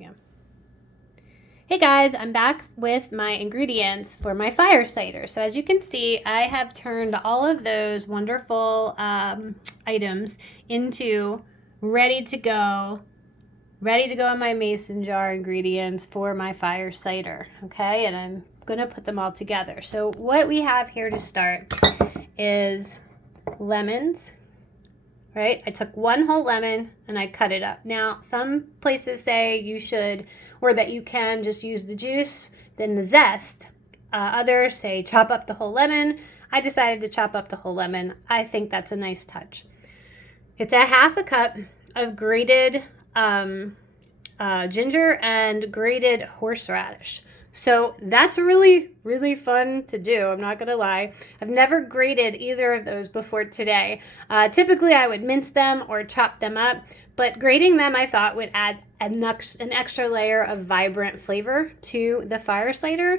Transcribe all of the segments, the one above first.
Yeah. Hey guys, I'm back with my ingredients for my fire cider. So as you can see, I have turned all of those wonderful items into ready to go in my mason jar ingredients for my fire cider. Okay, and I'm gonna put them all together. So what we have here to start is lemons. Right? I took one whole lemon and I cut it up. Now, some places say you should, or that you can just use the juice, then the zest. Others say chop up the whole lemon. I decided to chop up the whole lemon. I think that's a nice touch. It's a half a cup of grated ginger and grated horseradish. So that's really, really fun to do. I'm not going to lie. I've never grated either of those before today. Typically, I would mince them or chop them up, but grating them I thought would add an extra layer of vibrant flavor to the fire cider.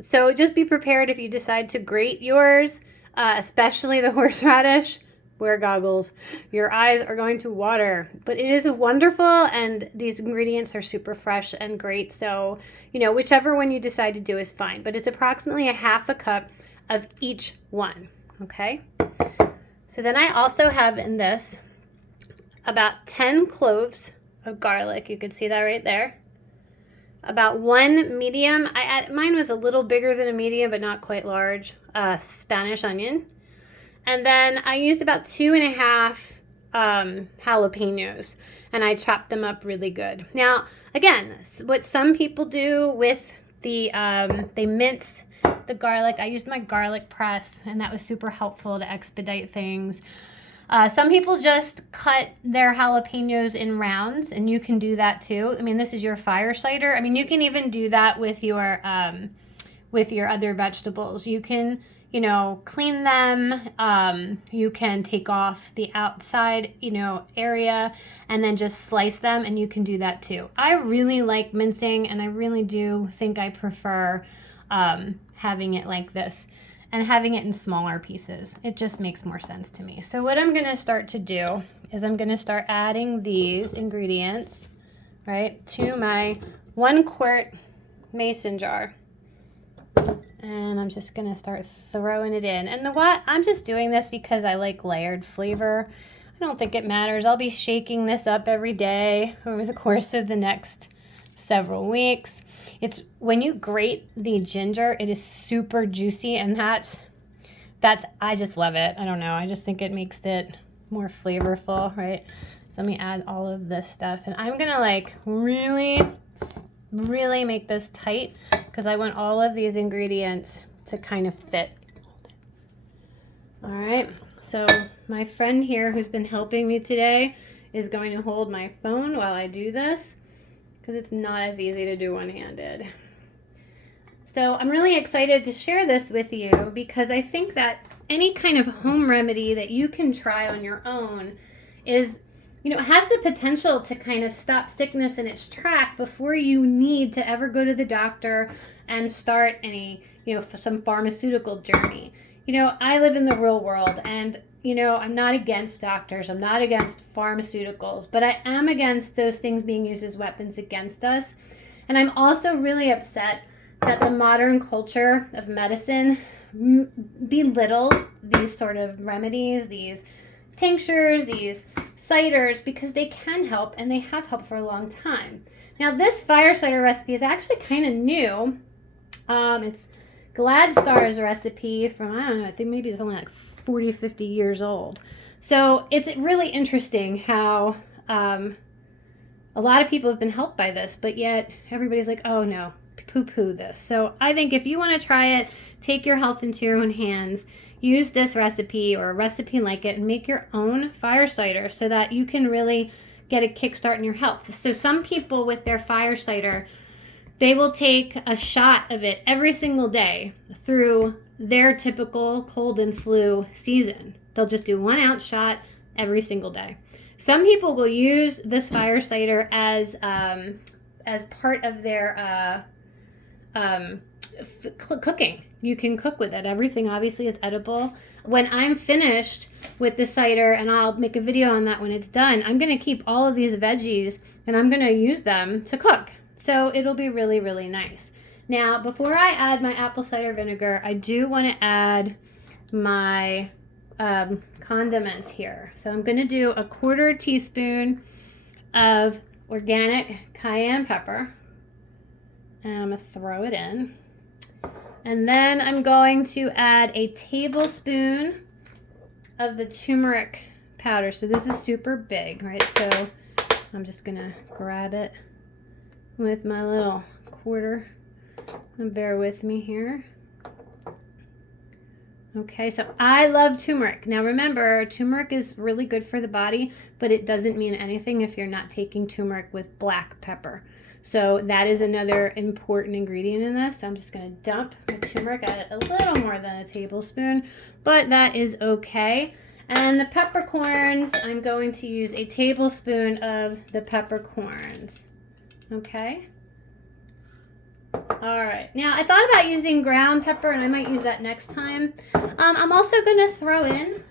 So just be prepared if you decide to grate yours, especially the horseradish. Wear goggles. Your eyes are going to water. But it is wonderful, and these ingredients are super fresh and great. So, whichever one you decide to do is fine. But it's approximately a half a cup of each one. Okay? So then I also have in this about 10 cloves of garlic. You can see that right there. About one medium. Mine was a little bigger than a medium, but not quite large. Spanish onion. And then I used about 2.5 jalapenos, and I chopped them up really good. Now, again, what some people do with they mince the garlic. I used my garlic press, and that was super helpful to expedite things. Some people just cut their jalapenos in rounds, and you can do that too. I mean, this is your fire cider. I mean, you can even do that with your other vegetables. You can clean them. You can take off the outside, area and then just slice them, and you can do that too. I really like mincing, and I really do think I prefer having it like this and having it in smaller pieces. It just makes more sense to me. So what I'm going to start to do is I'm going to start adding these ingredients, right, to my 1 quart mason jar. And I'm just going to start throwing it in. And I'm just doing this because I like layered flavor. I don't think it matters. I'll be shaking this up every day over the course of the next several weeks. It's when you grate the ginger, it is super juicy, and that's I just love it. I don't know. I just think it makes it more flavorful, right? So let me add all of this stuff, and I'm going to really make this tight, because I want all of these ingredients to kind of fit. All right, so my friend here who's been helping me today is going to hold my phone while I do this, because it's not as easy to do one-handed. So I'm really excited to share this with you, because I think that any kind of home remedy that you can try on your own is has the potential to kind of stop sickness in its track before you need to ever go to the doctor and start any, some pharmaceutical journey. I live in the real world, and, I'm not against doctors. I'm not against pharmaceuticals, but I am against those things being used as weapons against us. And I'm also really upset that the modern culture of medicine belittles these sort of remedies, these tinctures, these ciders, because they can help, and they have helped for a long time. Now, this fire cider recipe is actually kind of new. It's Gladstar's recipe from, I don't know, I think maybe it's only like 40, 50 years old. So it's really interesting how a lot of people have been helped by this, but yet everybody's like, oh no, poo-poo this. So I think if you want to try it, take your health into your own hands. Use this recipe or a recipe like it and make your own fire cider so that you can really get a kickstart in your health. So some people with their fire cider, they will take a shot of it every single day through their typical cold and flu season. They'll just do 1 ounce shot every single day. Some people will use this fire cider as part of their cooking. You can cook with it. Everything obviously is edible. When I'm finished with the cider, and I'll make a video on that when it's done, I'm going to keep all of these veggies and I'm going to use them to cook. So it'll be really, really nice. Now, before I add my apple cider vinegar, I do want to add my condiments here. So I'm going to do a 1/4 teaspoon of organic cayenne pepper. And I'm going to throw it in. And then I'm going to add a tablespoon of the turmeric powder. So this is super big, right? So I'm just going to grab it with my little quarter. And bear with me here. Okay, so I love turmeric. Now remember, turmeric is really good for the body, but it doesn't mean anything if you're not taking turmeric with black pepper. So that is another important ingredient in this. So I'm just going to dump the turmeric, add a little more than a tablespoon, but that is okay. And the peppercorns, I'm going to use a tablespoon of the peppercorns. Okay. All right. Now I thought about using ground pepper, and I might use that next time. I'm also going to throw in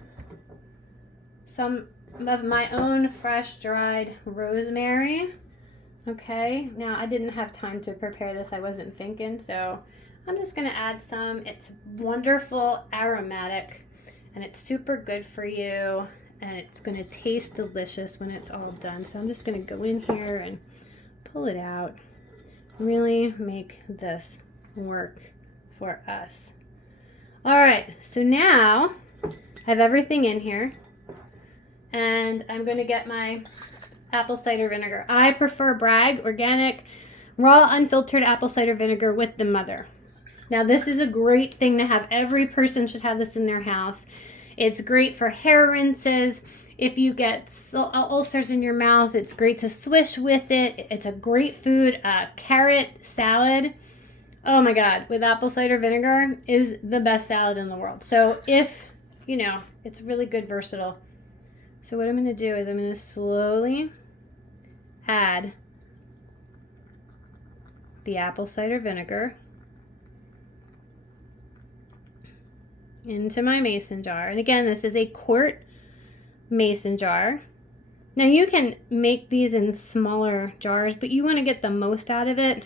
some of my own fresh dried rosemary. Okay, now I didn't have time to prepare this. I wasn't thinking, so I'm just going to add some. It's wonderful, aromatic, and it's super good for you, and it's going to taste delicious when it's all done. So I'm just going to go in here and pull it out. Really make this work for us. All right, so now I have everything in here, and I'm going to get my apple cider vinegar. I prefer Bragg organic raw unfiltered apple cider vinegar with the mother. Now this is a great thing to have. Every person should have this in their house. It's great for hair rinses. If you get ulcers in your mouth, it's great to swish with it. It's a great food. Carrot salad, oh my God, with apple cider vinegar is the best salad in the world. So if, you know, it's really good, versatile. So what I'm going to do is I'm going to slowly add the apple cider vinegar into my mason jar. And again, this is a quart mason jar. Now you can make these in smaller jars, but you want to get the most out of it.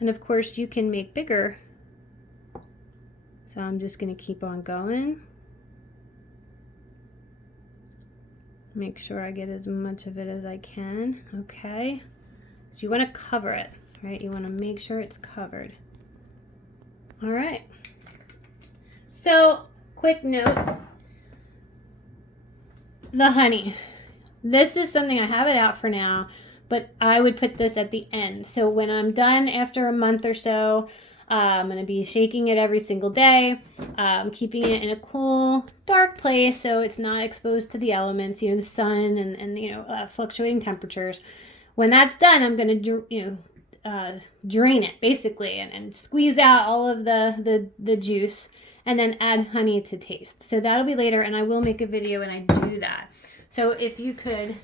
And of course you can make bigger. So I'm just going to keep on going. Make sure I get as much of it as I can. Okay. So you want to cover it, right? You want to make sure it's covered. All right. So, quick note. The honey. This is something I have it out for now, but I would put this at the end. So when I'm done after a month or so, I'm going to be shaking it every single day, keeping it in a cool, dark place so it's not exposed to the elements, you know, the sun and you know, fluctuating temperatures. When that's done, I'm going to, drain it basically and squeeze out all of the juice and then add honey to taste. So that'll be later, and I will make a video when I do that. So if you could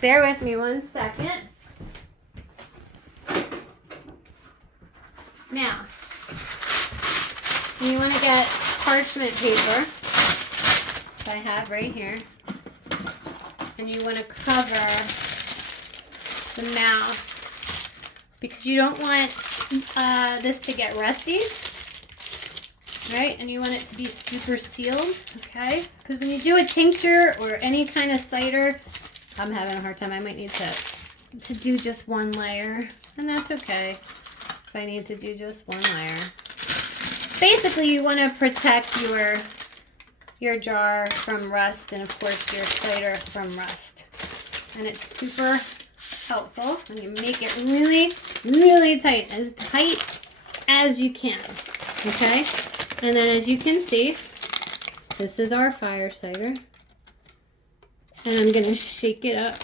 bear with me 1 second. Now, you want to get parchment paper, which I have right here, and you want to cover the mouth because you don't want this to get rusty, right? And you want it to be super sealed, okay? Because when you do a tincture or any kind of cider, I'm having a hard time. I might need to do just one layer, and that's okay. I need to do just one layer. Basically, you want to protect your jar from rust, and of course your cider from rust. And it's super helpful when you make it really, really tight, as tight as you can. Okay? And then as you can see, this is our fire cider. And I'm gonna shake it up.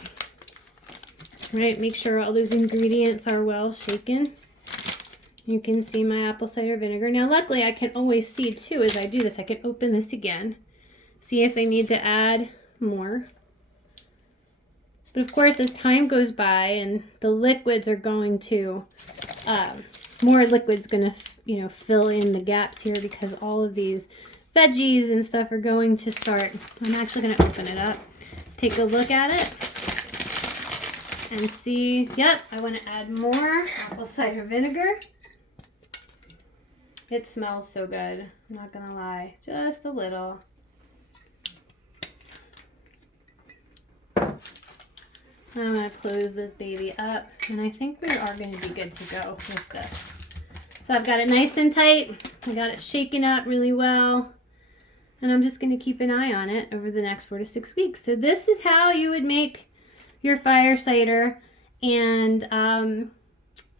Right? Make sure all those ingredients are well shaken. You can see my apple cider vinegar. Now, luckily, I can always see, too, as I do this. I can open this again, see if I need to add more. But, of course, as time goes by and the liquids are going to more liquid's gonna, you know, fill in the gaps here because all of these veggies and stuff are going to start. I'm actually gonna open it up, take a look at it, and see. Yep, I want to add more apple cider vinegar. It smells so good, I'm not gonna lie, just a little. I'm going to close this baby up, and I think we are going to be good to go with this. So I've got it nice and tight. I got it shaken up really well, and I'm just going to keep an eye on it over the next 4 to 6 weeks. So this is how you would make your fire cider, and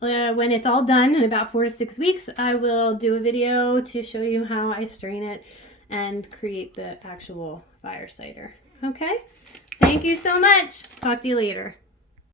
when it's all done in about 4 to 6 weeks, I will do a video to show you how I strain it and create the actual fire cider. Okay? Thank you so much. Talk to you later.